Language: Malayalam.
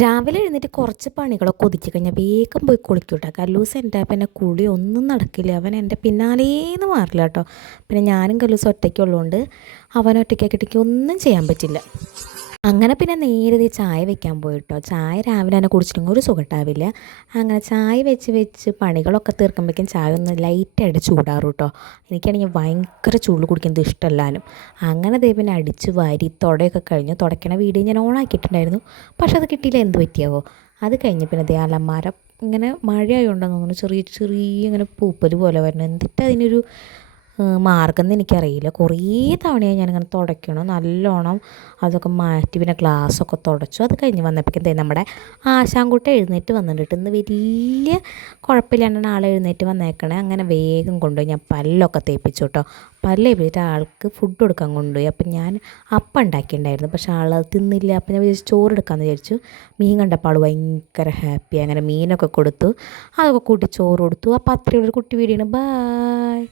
രാവിലെ എഴുന്നേറ്റ് കുറച്ച് പണികളൊക്കെ ഒതുക്കി കഴിഞ്ഞാൽ വേഗം പോയി കുളിക്കും കേട്ടോ. കല്ലൂസ് എൻ്റെ പിന്നെ കുളി ഒന്നും നടക്കില്ല. അവൻ എൻ്റെ പിന്നാലേന്ന് മാറില്ല കേട്ടോ. പിന്നെ ഞാനും കല്ലൂസ് ഒറ്റയ്ക്കുള്ളതുകൊണ്ട് അവൻ ഒറ്റയ്ക്കാക്കിയിട്ടേക്ക് ഒന്നും ചെയ്യാൻ പറ്റില്ല. അങ്ങനെ പിന്നെ നേരെ ചായ വെക്കാൻ പോയിട്ടോ. ചായ രാവിലെ തന്നെ കുടിച്ചിട്ടുണ്ടെങ്കിൽ ഒരു സുഖട്ടാവില്ല. അങ്ങനെ ചായ വെച്ച് വെച്ച് പണികളൊക്കെ തീർക്കുമ്പോഴേക്കും ചായ ഒന്ന് ലൈറ്റായിട്ട് ചൂടാറും കേട്ടോ. എനിക്കാണെങ്കിൽ ഭയങ്കര ചൂട് കുടിക്കുന്നത് ഇഷ്ടമല്ലാലും. അങ്ങനെ ദേ പിന്നെ അടിച്ച് വാരി തുടയൊക്കെ കഴിഞ്ഞു. തുടയ്ക്കണ വീഡിയോ ഞാൻ ഓണാക്കിയിട്ടുണ്ടായിരുന്നു. പക്ഷെ അത് കിട്ടിയില്ല, എന്ത് പറ്റിയാവോ. അത് കഴിഞ്ഞ് പിന്നെ ദേ അലമാര ഇങ്ങനെ മഴയായതുകൊണ്ടാണ് തോന്നുന്നു ചെറിയ ചെറിയ ഇങ്ങനെ പൂപ്പൽ പോലെ വരണം. എന്നിട്ട് അതിനൊരു മാർഗ്ഗം എന്ന് എനിക്കറിയില്ല. കുറേ തവണയായി ഞാനിങ്ങനെ തുടയ്ക്കണം നല്ലോണം. അതൊക്കെ മാറ്റി പിന്നെ ഗ്ലാസ്സൊക്കെ തുടച്ചു. അത് കഴിഞ്ഞ് വന്നപ്പോഴേക്കും ദേ നമ്മുടെ ആശാൻകുട്ടി എഴുന്നേറ്റ് വന്നിട്ട് ഇന്ന് വലിയ കുഴപ്പമില്ലാണ്ടാണ് ആൾ എഴുന്നേറ്റ് വന്നേക്കണേ. അങ്ങനെ വേഗം കൊണ്ടുപോയി ഞാൻ പല്ലൊക്കെ തേപ്പിച്ചു കേട്ടോ. പല്ല് തേപ്പിച്ചിട്ട് ആൾക്ക് ഫുഡ് കൊടുക്കാൻ കൊണ്ടുപോയി. അപ്പം ഞാൻ അപ്പം ഉണ്ടാക്കിയിട്ടുണ്ടായിരുന്നു, പക്ഷേ ആൾ അത് തിന്നില്ല. അപ്പം ഞാൻ വിചാരിച്ചു ചോറ് എടുക്കാമെന്ന് വിചാരിച്ചു. മീൻ കണ്ടപ്പോൾ ആൾ ഭയങ്കര ഹാപ്പി. അങ്ങനെ മീനൊക്കെ കൊടുത്തു, അതൊക്കെ കൂട്ടി ചോറ് കൊടുത്തു. അപ്പോൾ അത്രയുള്ള ഒരു കുട്ടി വീഡിയോ. ബായ്.